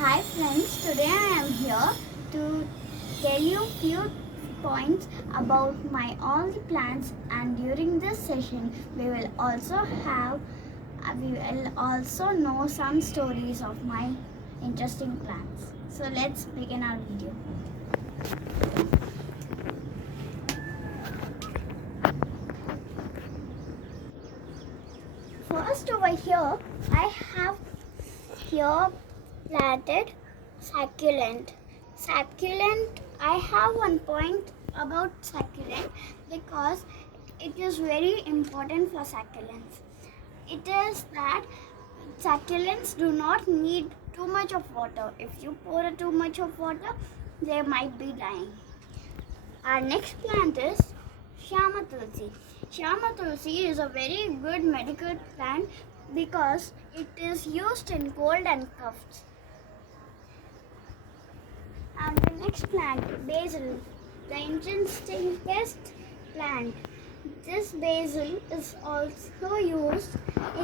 Hi friends, today I am here to tell you few points about my all the plants, and during this session we will also know some stories of my interesting plants. So let's begin our video. First over here I have here planted succulent. I have one point about succulent because it is very important for succulents. It is that succulents do not need too much of water. If you pour too much of water, they might be dying. Our next plant is Shyama Tulsi. Shyama Tulsi is a very good medical plant because it is used in cold and coughs. And the next plant, basil, the intestinous plant. This basil is also used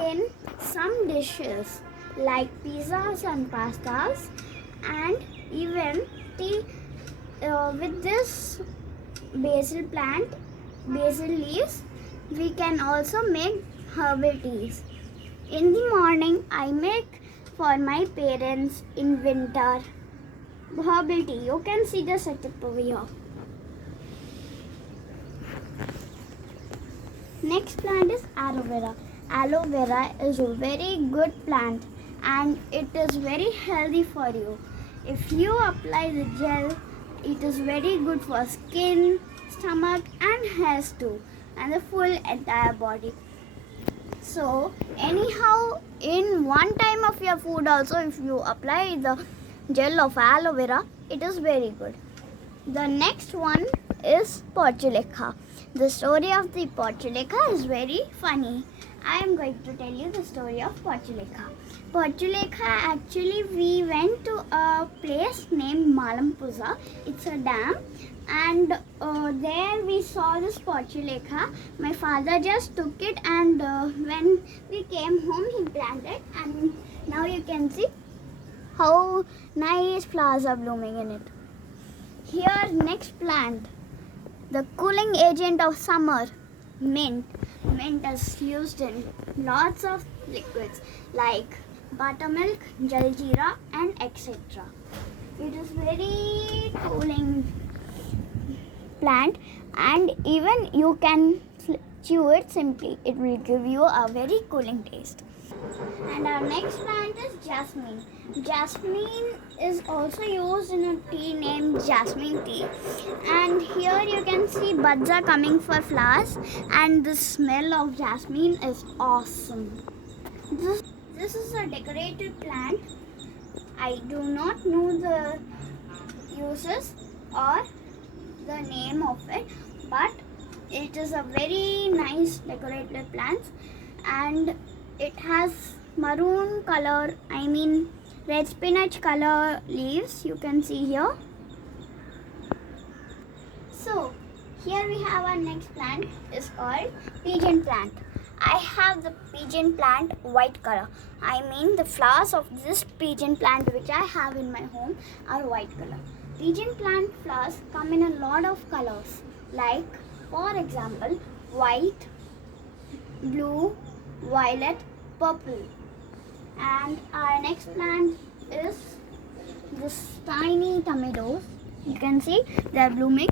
in some dishes like pizzas and pastas, and even tea. With this basil plant, basil leaves, we can also make herbal teas. In the morning, I make for my parents in winter herbal tea. You can see the setup over here. Next plant is aloe vera. Aloe vera is a very good plant and it is very healthy for you. If you apply the gel, it is very good for skin, stomach and hairs too, and the full entire body. So anyhow, in one time of your food also, if you apply the gel of aloe vera, it is very good. The next one is Portulaca. The story of the Portulaca is very funny. I am going to tell you the story of Portulaca. Portulaca, actually we went to a place named Malampuzha. It's a dam, and there we saw this Portulaca. My father just took it, and when we came home he planted, and now you can see how nice flowers are blooming in it. Here, next plant, the cooling agent of summer, mint. Mint is used in lots of liquids like buttermilk, jaljeera and etc. It is very cooling plant, and even you can chew it simply. It will give you a very cooling taste. And our next plant is jasmine. Jasmine is also used in a tea named jasmine tea. And here you can see buds are coming for flowers, and the smell of jasmine is awesome. This is a decorative plant. I do not know the uses or the name of it, but it is a very nice decorative plant, and it has maroon color, red spinach color leaves, you can see here. So here we have our next plant is called pigeon plant. I have the pigeon plant white color. The flowers of this pigeon plant which I have in my home are white color. Pigeon plant flowers come in a lot of colors, like for example white, blue, violet, purple. And our next plant is this tiny tomatoes. You can see they are blooming.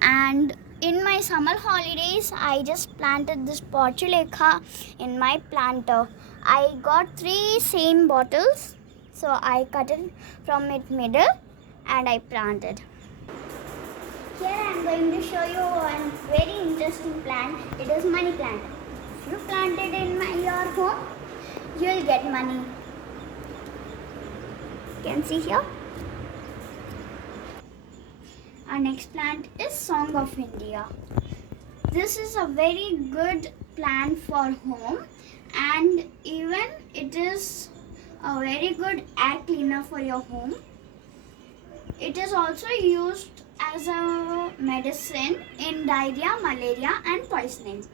And in my summer holidays, I just planted this Portulaca in my planter. I got 3 same bottles, so I cut it from its middle and I planted. Here I am going to show you one very interesting plant. It is money plant. If you plant it in your home, you will get money. You can see here. Our next plant is Song of India. This is a very good plant for home, and even it is a very good air cleaner for your home. It is also used as a medicine in diarrhea, malaria and poisoning.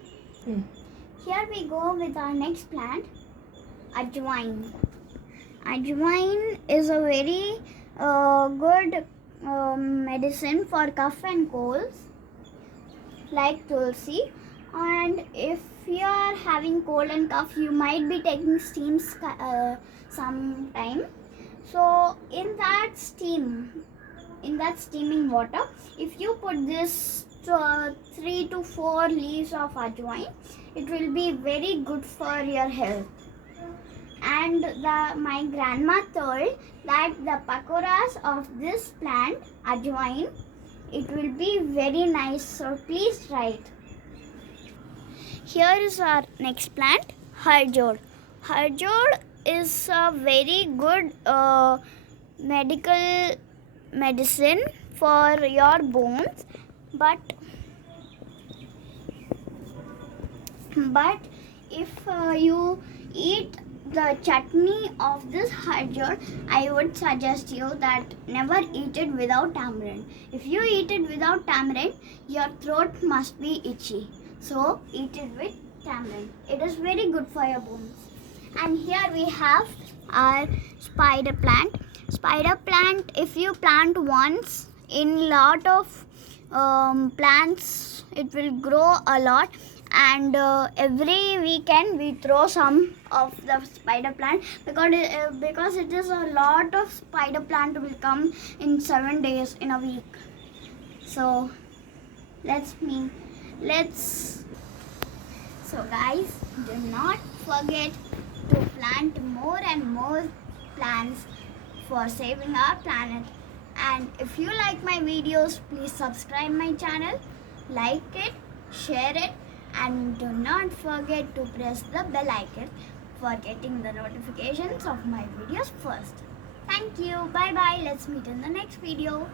Here we go with our next plant, Ajwain. Ajwain is a very good medicine for cough and colds, like tulsi. And if you are having cold and cough, you might be taking steam sometime. So in that steaming water, if you put this 3 to 4 leaves of ajwain, it will be very good for your health. And my grandma told that the pakoras of this plant ajwain, it will be very nice, so please try it. Here is our next plant, harjod. Harjod is a very good medical medicine for your bones, but if you eat the chutney of this harjod, I would suggest you that never eat it without tamarind. If you eat it without tamarind, your throat must be itchy. So eat it with tamarind. It is very good for your bones. And here we have our spider plant. Spider plant, if you plant once in lot of plants, it will grow a lot. And every weekend we throw some of the spider plant, because it is a lot of spider plant will come in 7 days in a week. So so guys, do not forget to plant more and more plants for saving our planet. And if you like my videos, please subscribe my channel, like it, share it, and do not forget to press the bell icon for getting the notifications of my videos first. Thank you. Bye bye. Let's meet in the next video.